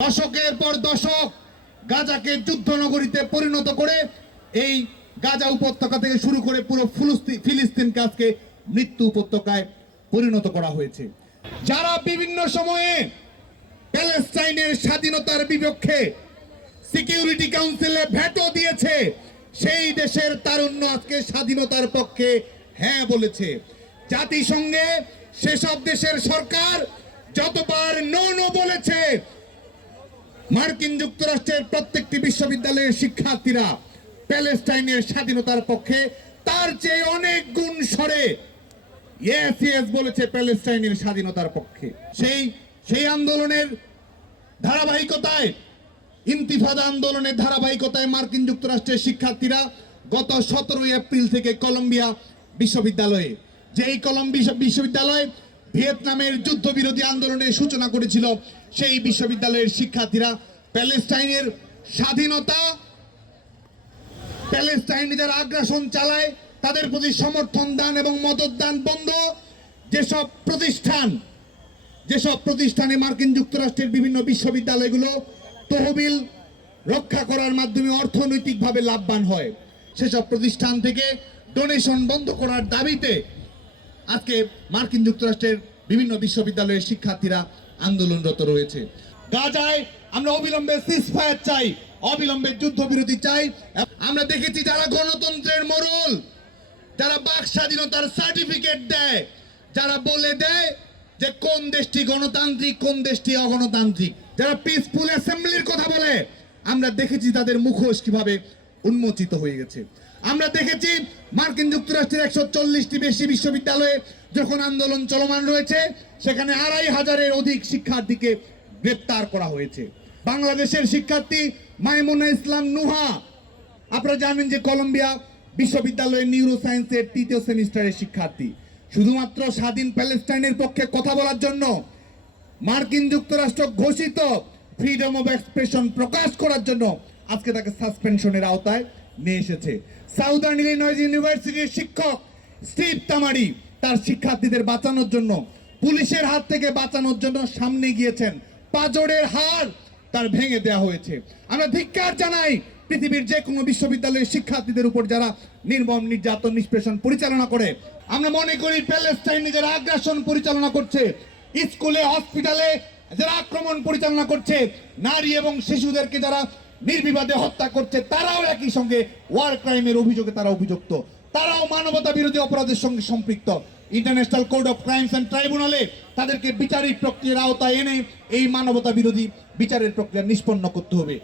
দশকের পর দশক গাজাকে যুদ্ধনগরীতে পরিণত করে এই গাজা উপত্যকা থেকে শুরু করে পুরো ফিলিস্তিনকে আজকে মৃত্যু উপত্যকায় পরিণত করা হয়েছে। যারা বিভিন্ন সময়ে প্যালেস্টাইনের স্বাধীনতার বিপক্ষে সিকিউরিটি কাউন্সিলে ভেটো দিয়েছে, সেই দেশের তারুণ্য আজকে স্বাধীনতার পক্ষে হ্যাঁ বলেছে। জাতিসংঘে সেসব দেশের সরকার যতবার নো নো বলেছে, মার্কিন যুক্তরাষ্ট্রের প্রত্যেকটি বিশ্ববিদ্যালয়ের শিক্ষার্থীরা প্যালেস্টাইনের স্বাধীনতার পক্ষে তার চেয়ে অনেক গুণ সরে ইয়েস ইয়েস বলেছে প্যালেস্টাইনের স্বাধীনতার পক্ষে। সেই আন্দোলনের ধারাবাহিকতায়, ইন্তিফাদা আন্দোলনের ধারাবাহিকতায় মার্কিন যুক্তরাষ্ট্রের শিক্ষার্থীরা গত 17 এপ্রিল থেকে কলম্বিয়া বিশ্ববিদ্যালয়ে, যেই কলম্বিয়া বিশ্ববিদ্যালয় ভিয়েতনামের যুদ্ধবিরোধী আন্দোলনের সূচনা করেছিল, সেই বিশ্ববিদ্যালয়ের শিক্ষার্থীরা প্যালেস্টাইনের স্বাধীনতা, প্যালেস্টাইনে যারা আগ্রাসন চালায় তাদের প্রতি সমর্থন দান এবং মদত দান বন্ধ, যেসব প্রতিষ্ঠানে মার্কিন যুক্তরাষ্ট্রের বিভিন্ন বিশ্ববিদ্যালয়গুলো তহবিল রক্ষা করার মাধ্যমে অর্থনৈতিকভাবে লাভবান হয়, সেসব প্রতিষ্ঠান থেকে ডোনেশন বন্ধ করার দাবিতে আজকে মার্কিন যুক্তরাষ্ট্রের বিভিন্ন বিশ্ববিদ্যালয়ের শিক্ষার্থীরা আন্দোলনরত রয়েছে। গাজায় আমরা অবিলম্বে সিজফায়ার চাই, অবিলম্বে যুদ্ধবিরতি চাই। আমরা দেখেছি যারা গণতন্ত্রের মোড়ল, যারা বাক স্বাধীনতার সার্টিফিকেট দেয়, যারা বলে দেয় যে কোন দেশটি গণতান্ত্রিক কোন দেশটি অগণতান্ত্রিক, যারা পিসফুল অ্যাসেম্বলির কথা বলে, আমরা দেখেছি তাদের মুখোশ কিভাবে উন্মোচিত হয়ে গেছে। আমরা দেখেছি মার্কিন যুক্তরাষ্ট্রের 140টি বেশি বিশ্ববিদ্যালয়ে যখন আন্দোলন চলমান রয়েছে, সেখানে 2500-এর অধিক শিক্ষার্থীকে গ্রেপ্তার করা হয়েছে। বাংলাদেশের শিক্ষার্থী মাইমুনা ইসলাম নুহা, আপনারা জানেন যে কলম্বিয়া বিশ্ববিদ্যালয়ের নিউরো সায়েন্সের 3য় সেমিস্টারের শিক্ষার্থী, শুধুমাত্র স্বাধীন প্যালেস্টাইনের পক্ষে কথা বলার জন্য মার্কিন যুক্তরাষ্ট্র ঘোষিত ফ্রিডম অফ এক্সপ্রেশন প্রকাশ করার জন্য আজকে তাকে সাসপেনশনের আওতায় নিয়ে এসেছে। সাউদার্ন ইলিনয়েস ইউনিভার্সিটির শিক্ষক স্টিভ তামারি তার শিক্ষার্থীদের বাঁচানোর জন্য, পুলিশের হাত থেকে বাঁচানোর জন্য সামনে গিয়েছেন। পাঁজরের হাড় তার ভেঙে দেওয়া হয়েছে। আমরা ধিক্কার জানাই পৃথিবীর যে কোনো বিশ্ববিদ্যালয়ের শিক্ষার্থীদের উপর যারা নির্মম নির্যাতন নিষ্পেষণ পরিচালনা করে। আমরা মনে করি প্যালেস্টাইনে যারা আগ্রাসন পরিচালনা করছে, স্কুলে হসপিটালে যারা আক্রমণ পরিচালনা করছে, নারী এবং শিশুদেরকে যারা নির্বিবাদে হত্যা করছে, তারাও একই সঙ্গে ওয়ার ক্রাইমের অভিযোগে তারা অভিযুক্ত, তারাও মানবতা বিরোধী অপরাধের সঙ্গে সম্পৃক্ত। International code of crimes and ট্রাইব্যুনালে তাদেরকে বিচারিক প্রক্রিয়ার আওতায় এনে এই মানবতা বিরোধী বিচারের প্রক্রিয়া নিষ্পন্ন করতে হবে।